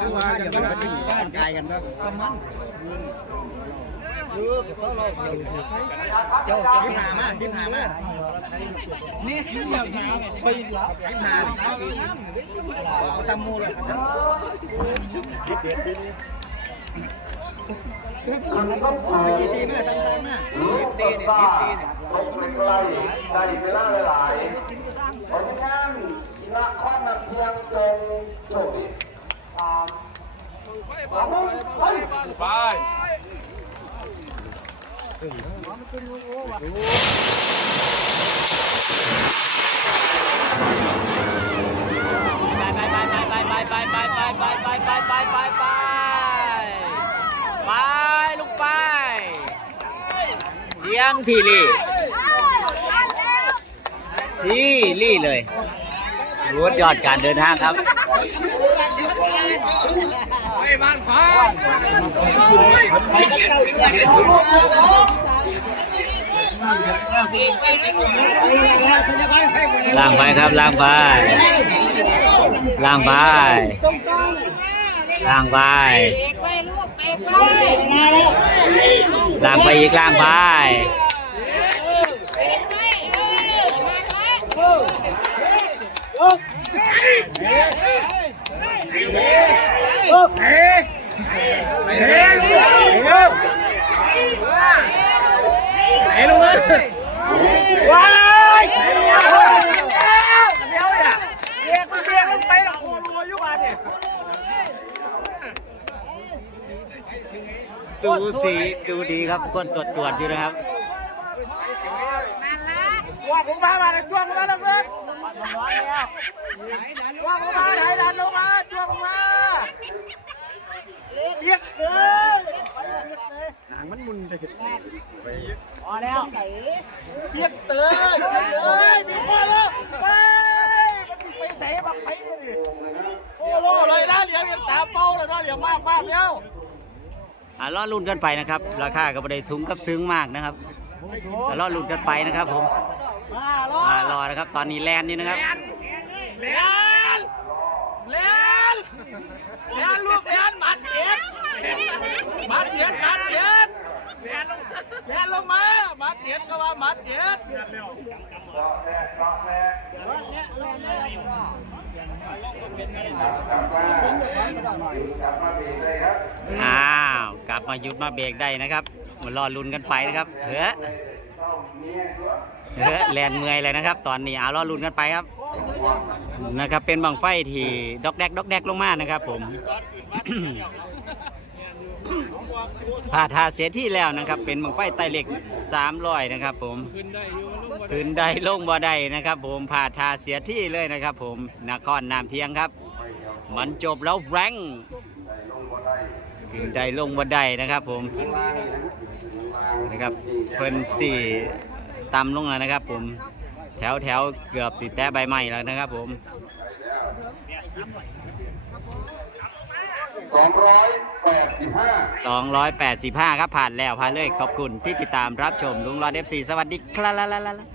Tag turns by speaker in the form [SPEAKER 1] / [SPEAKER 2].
[SPEAKER 1] คือว่าอย่างนั้นมันก้านกายกันก็ก็มันเออก็เศร้าเราเจ้าจะหามาสิหามานี่ปีนละสิหาเอาตำมูเลย
[SPEAKER 2] คุ ณต้นสูง
[SPEAKER 1] จีซีมาซ้ำๆมา
[SPEAKER 2] หรือต้นซ่าตกใกล้ๆได้เวลาหลายๆผลงานนครนาเพียงจงโชคดีตามสองไป
[SPEAKER 3] ไป
[SPEAKER 4] ไป ยงทีลี่ทีลี่เลยรวดยอดการเดินทางครับล่างไปครับล่างไปล่างไปล่างไป
[SPEAKER 5] เบรกไว้ลูกเบรกไว้
[SPEAKER 4] ล่างไปอีกล่างไป
[SPEAKER 5] เบรกไว้เออมาไว้
[SPEAKER 4] สูสีดูดีครับคนตรวจตรวจอยู่นะครับ
[SPEAKER 5] นั่นละ
[SPEAKER 1] ว่าผมมามาจ้วงมาแล้วเพื่อนว่าผมมาไหนดันลงมาจ้วงมาเรียกเกินหางมันมุนจะเก็บพอแล้วเรียกเตือนเลยมีพอแล้วไปมันติดไปใส่บักไฟเลยโอ้โหเลยนะเดี๋ยวยังตาเป้าเลยนะเดี๋ยวมากมากเดี๋ยว
[SPEAKER 4] อะรอดรุ่นกันไปนะครับ ราคาก็ไม่ได้สูงกับซึ้งมากนะครับอะรอดรุ่นกันไปนะครับผม
[SPEAKER 1] มารอ
[SPEAKER 4] มารอนะครับ ตอนนี้แลนนี่นะครับ
[SPEAKER 1] เลียนเลียนเลียนลูกเลียนหมัดเด็ดหมัดเด็ดหมัดเด็ดเลียนลงเลียนลงมาหมัดเด็ดก็ว่าหมัดเด็ด
[SPEAKER 4] อ้าวกลับมาหยุดมาเบรกได้นะครับมารอลุ้นกันไปนะครับเฮ้อเฮ้อแลนเมื่อยเลยนะครับ ตอนนี้เอารอลุ้นกันไปครับนะครับ เป็นบังไฟที่ดอกแดกดอกแดกลงมานะครับ ผมผ่าทาเสียที่แล้วนะครับ เป็นบังไฟไตเหล็ก300นะครับ ผมขึ้นได้ ขึ้นใดลงบ่ได้นะครับ ผมผ่าทาเสียที่เลยนะครับ ผมนครนามเทียงครับ มันจบแล้วแฟรงขึ้นได้ลงบ่ได้นะครับ ผมนะครับเพิ่นสี่ตำลงแล้วนะครับ ผมแถวแถวเกือบสิแตะใบไม้แล้วนะครับ ผม
[SPEAKER 2] สองร้อย
[SPEAKER 4] 285 ครับผ่านแล้วผ่านเลยขอบคุณที่ติดตามรับชมลุงรอดเอฟซีสวัสดีครับ